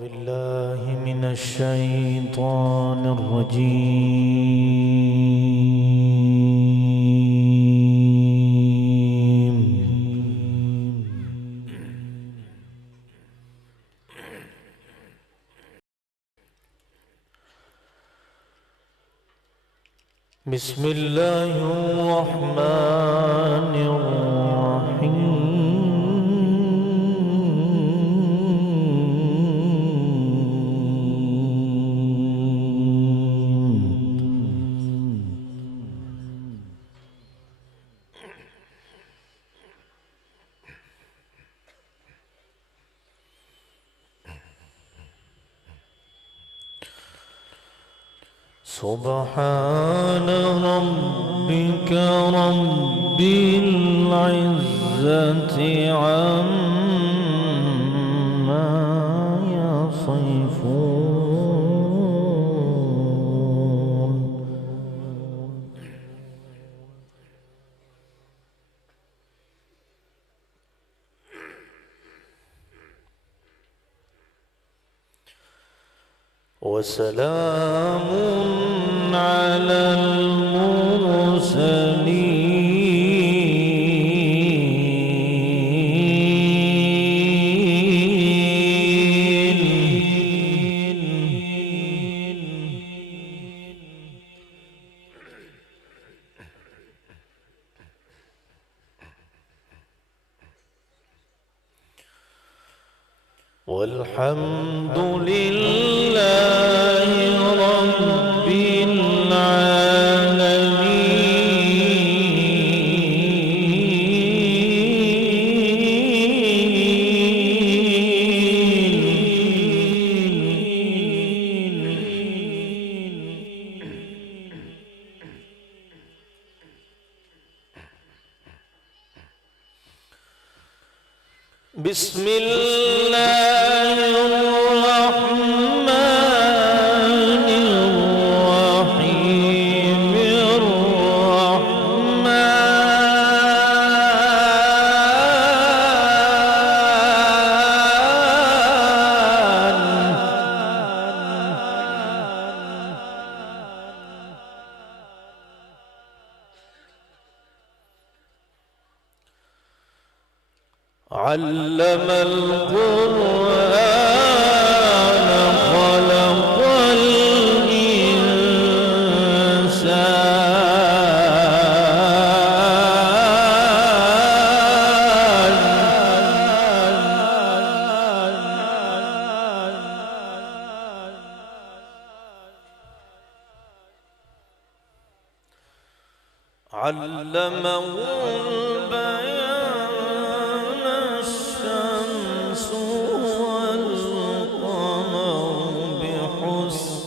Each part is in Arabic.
بالله من الشيطان الرجيم. بسم الله الرحمن الرحيم. سبحان ربك رب العزة عما يصفون. وسلام على المرسلين. والحمد لله رب العالمين. بسم الله الرحمن الرحيم. علم القرآن خلق الإنسان. علمه البيان الشمس والقمر بحسبان.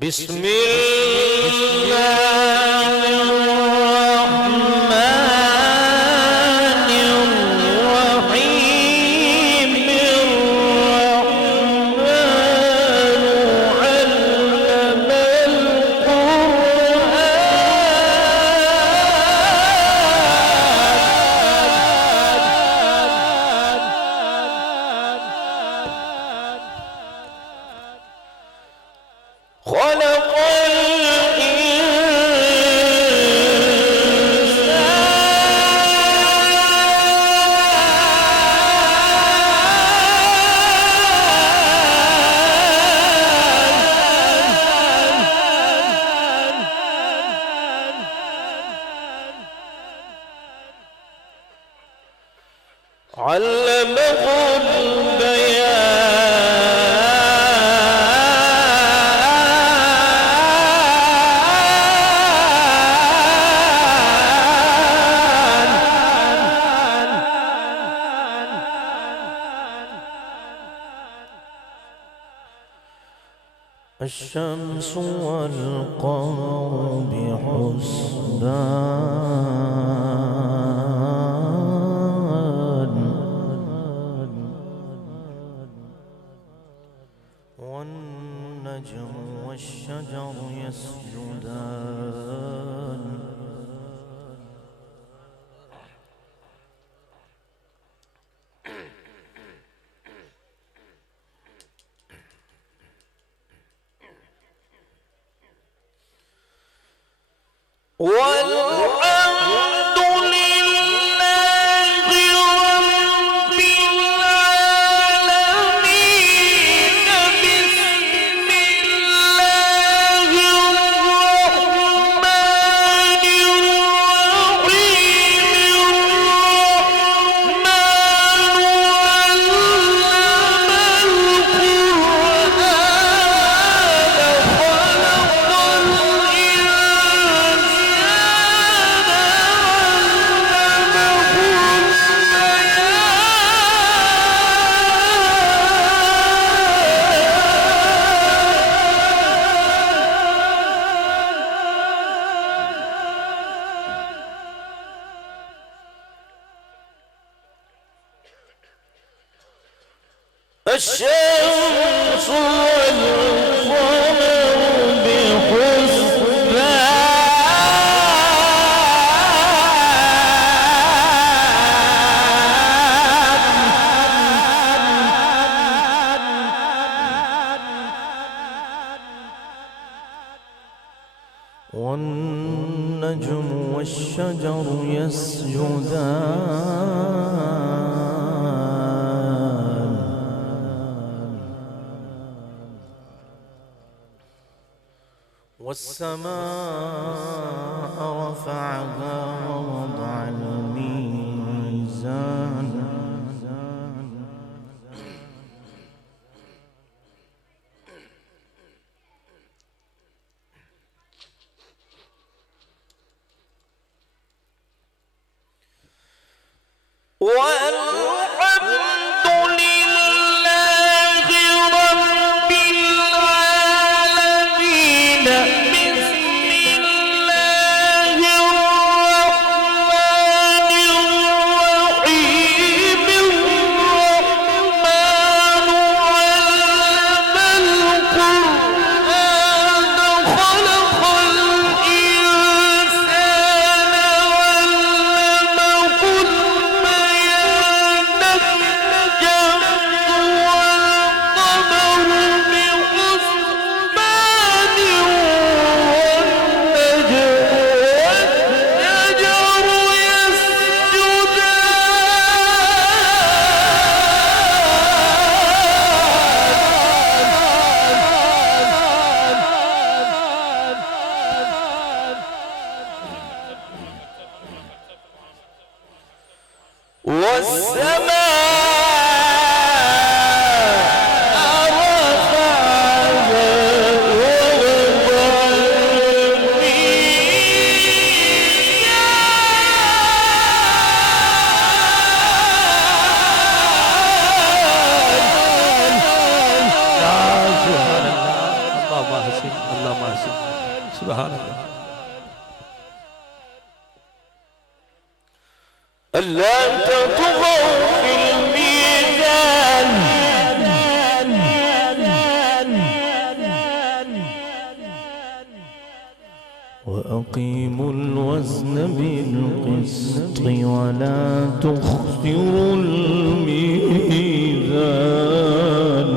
بسم الله الرحمن الرحيم. الرحمن علم القرآن خلق علمه الشمس والقمر بحسبان. والحمد لله رب العالمين بسم الله الرحمن الرحيم الشمس والقمر بحسبان والنجم والشجر يسجدان والسماء رفعها ووضع الميزان والحمد لله رب العالمين بسم الله الرحمن الرحيم الرحمن علم القرآن خلق الإنسان علمه البيان الشمس والقمر بحسبان والنجم والشجر يسجدان والسماء رفعها ووضع اللهم احسن اللهم احسن سبحان الله ألا تطغوا في الميزان وأقيموا الوزن بالقسط ولا تخسروا الميزان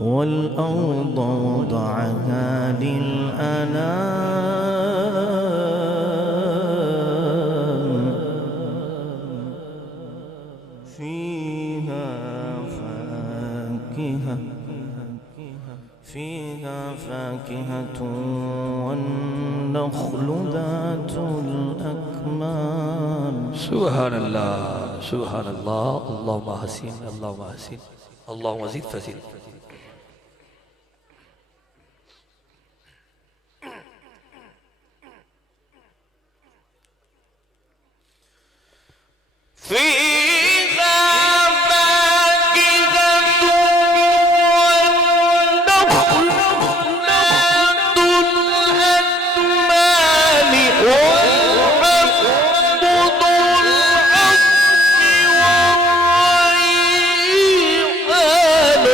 والأرض وضعها للأنام فيها فاكهة والنخل ذات الأكمام سبحان الله سبحان الله اللهم احسن اللهم احسن اللهم زد فزد فيها فاكهة والنخل ذات الأكمام والحب ذو العصف والريحان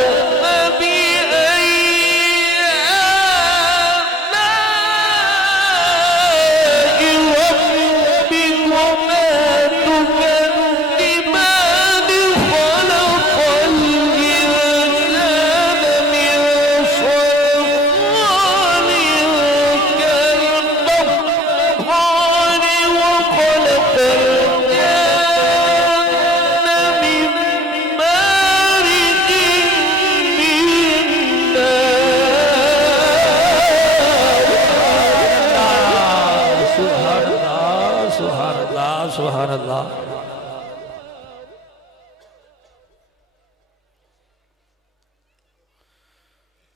সুবহানাল্লাহ সুবহানাল্লাহ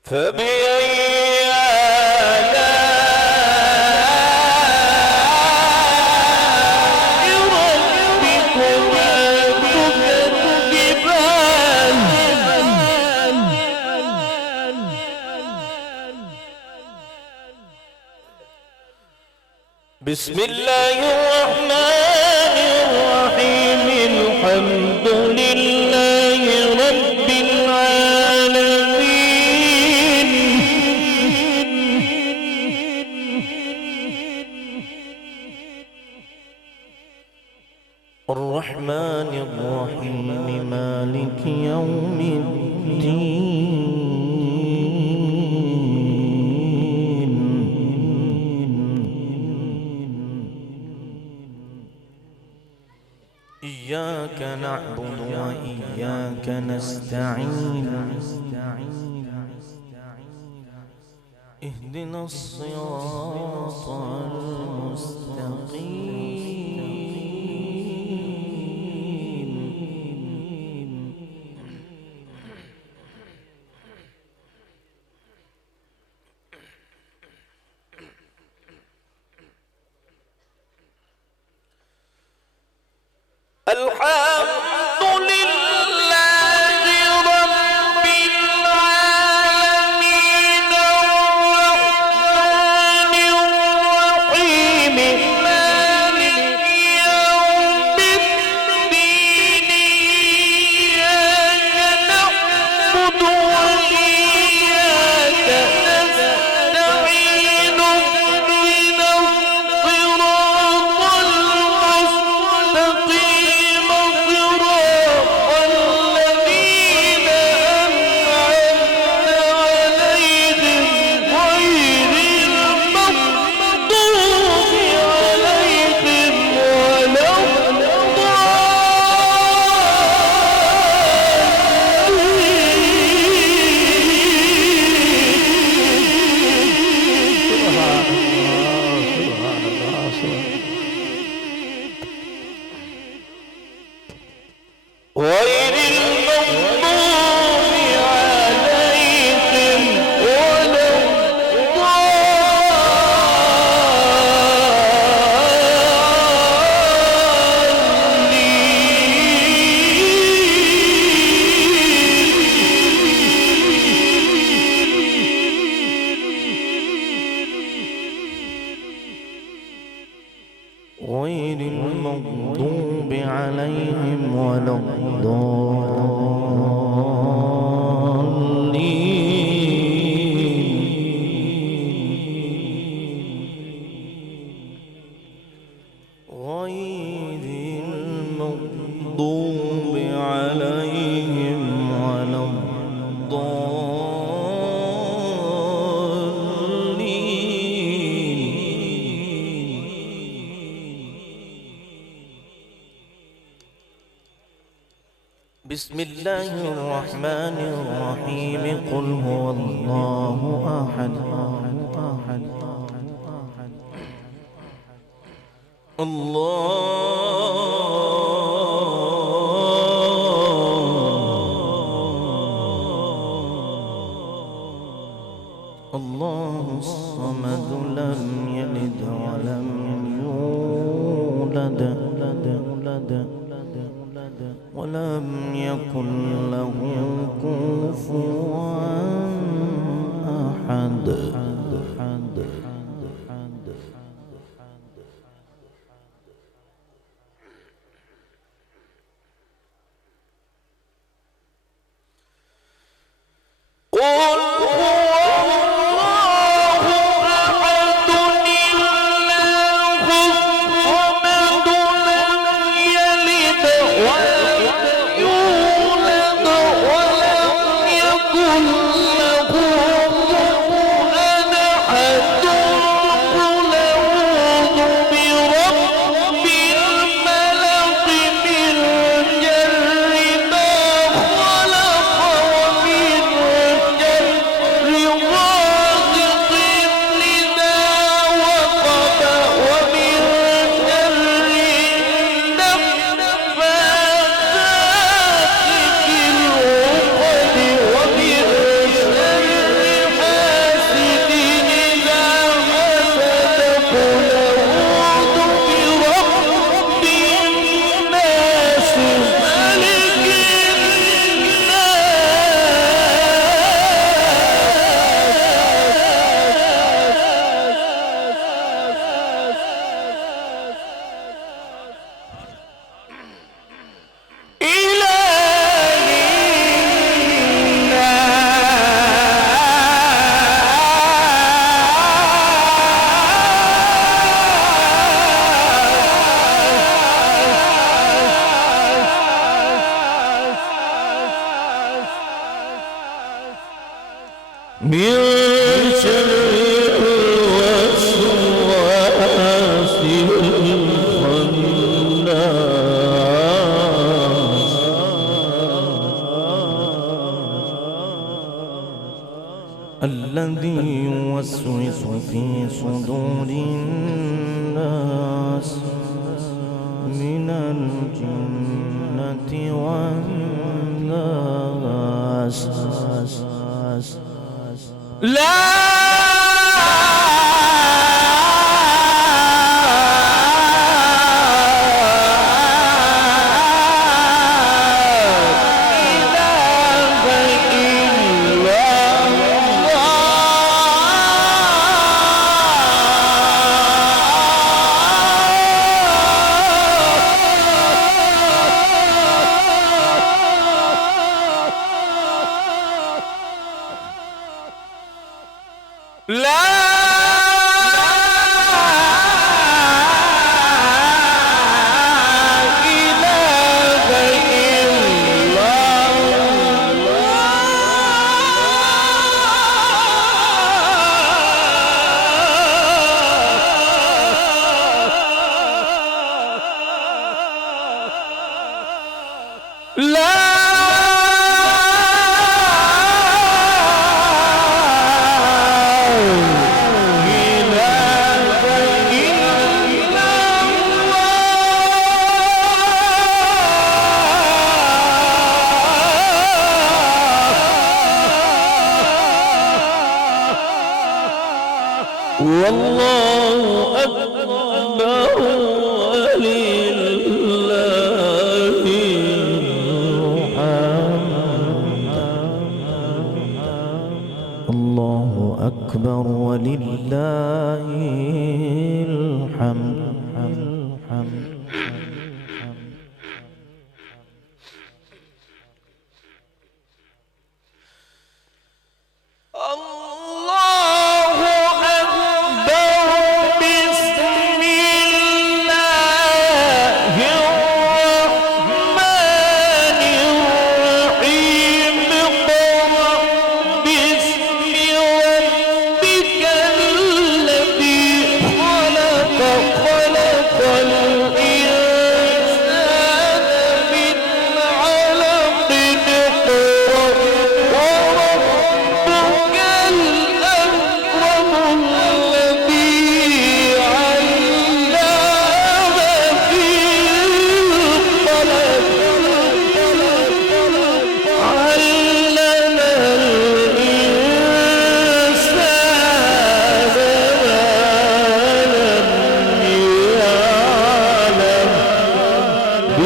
فبأي بسم الله الرحمن الرحيم الحمد لله رب العالمين الرحمن الرحيم مالك يوم إياك نعبد وإياك نستعين اهدنا الصراط المستقيم الحمد لله رب العالمين الرحمن الرحيم مالك يوم الدين إياك نعبد وإياك نستعين اهدنا الصراط المستقيم الذين أنعمت عليهم غير المغضوب عليهم ولا غير المغضوب عليهم ولا غير المغضوب عليهم ولا غير المغضوب عليهم ولا بسم الله الرحمن الرحيم قل هو الله أحد الله الصمد لم يلد ولم يولد ولم يكن له كفوا أحد قل له الذي يوسوس في صدور الناس من الجنة والناس. لا والله أكبر ولله الحمد. الله أكبر ولله الحمد.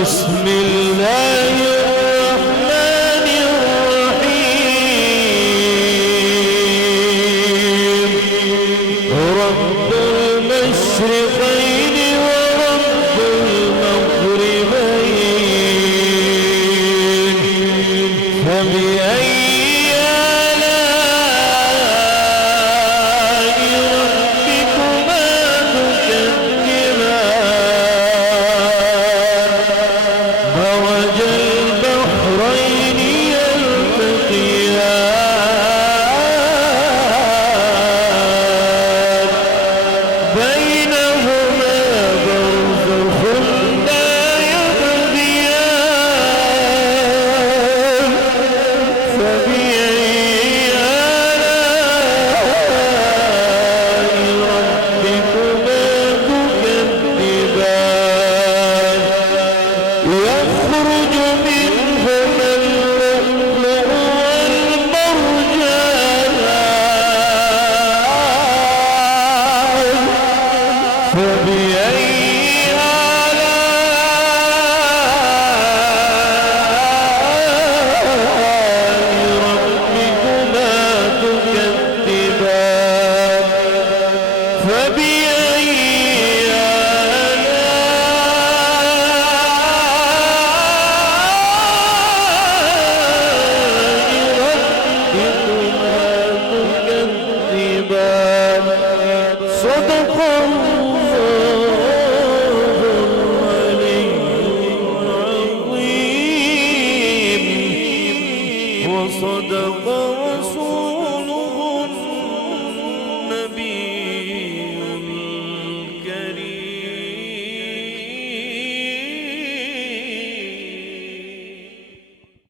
بسم الله الرحمن الرحيم. رب المشرقين ورب المغربين، فبأي آلاء ربكما تكذبان؟ مرج البحرين يلتقيان، بينهما برزخ لا يبغيان، فبأي آلاء ربكما تكذبان؟ يخرج منهما اللؤلؤ والمرجان، فبأي آلاء ربكما تكذبان؟ فبأي صدق الله.